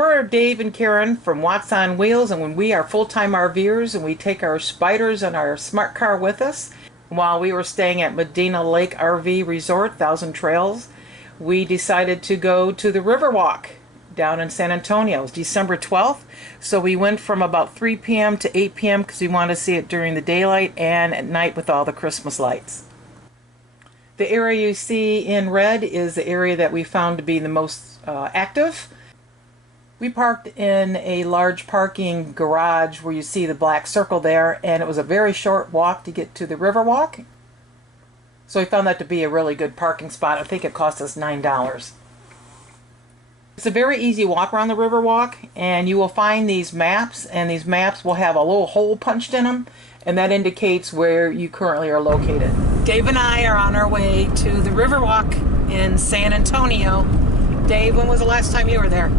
We're Dave and Karen from Watts on Wheels, and when we are full-time RVers and we take our spiders and our smart car with us. While we were staying at Medina Lake RV Resort, Thousand Trails, we decided to go to the Riverwalk down in San Antonio. It was December 12th, so we went from about 3 p.m. to 8 p.m. because we wanted to see it during the daylight and at night with all the Christmas lights. The area you see in red is the area that we found to be the most active. We parked in a large parking garage where you see the black circle there, and it was a very short walk to get to the Riverwalk. So we found that to be a really good parking spot. I think it cost us $9. It's a very easy walk around the Riverwalk, and you will find these maps, and these maps will have a little hole punched in them, and that indicates where you currently are located. Dave and I are on our way to the Riverwalk in San Antonio. Dave, when was the last time you were there?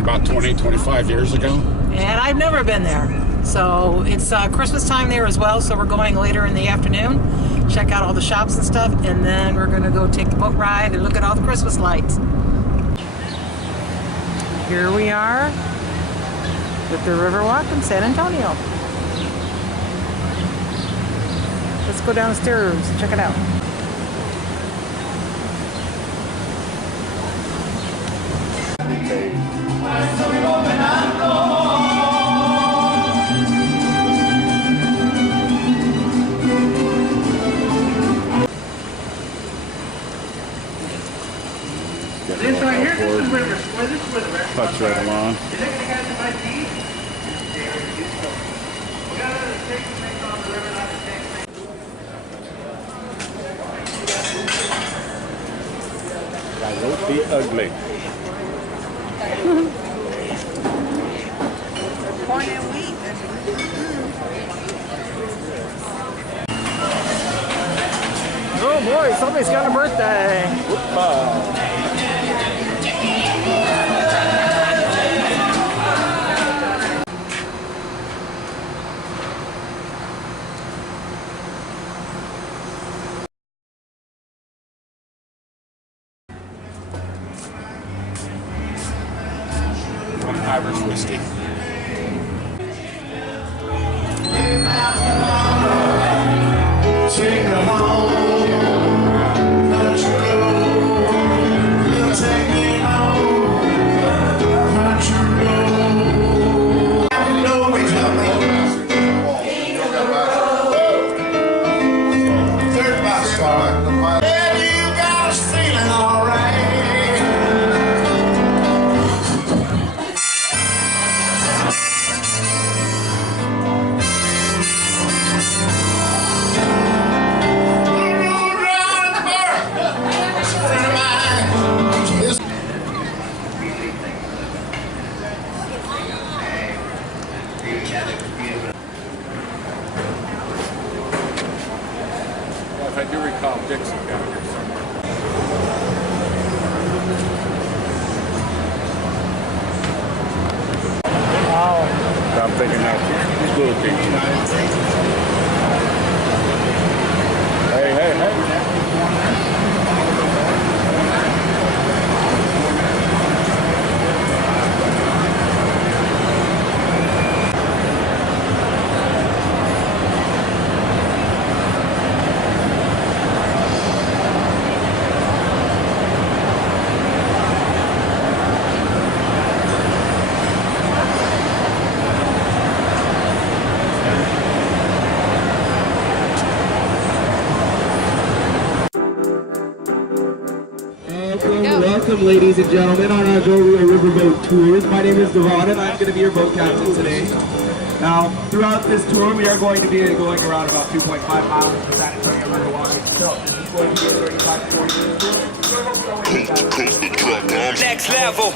About 25 years ago. And I've never been there. So it's Christmas time there as well, so we're going later in the afternoon, check out all the shops and stuff, and then we're going to go take the boat ride and look at all the Christmas lights. Here we are at the Riverwalk in San Antonio. Let's go downstairs and check it out. This right here, this is where the restaurant Puts right along. You look at the guys that might be. We got another steak to make on the river, not the steak. That will be ugly. Corn and wheat. Oh boy, somebody's got a birthday. Irish whiskey. Take her home, let you go, take me home, let you go. I know we love me. Third box star. Yeah, you got us feeling alright. I do recall Dixon down here somewhere. Wow. So I'm thinking that these little things. Hey, hey, hey. Welcome, ladies and gentlemen, on our Go Real Riverboat Tours. My name is Devon, and I'm going to be your boat captain today. Now, throughout this tour, we are going to be going around about 2.5 miles in the San Antonio Riverwalk. So, this is going to be a 35 to 40 minute tour. Next level.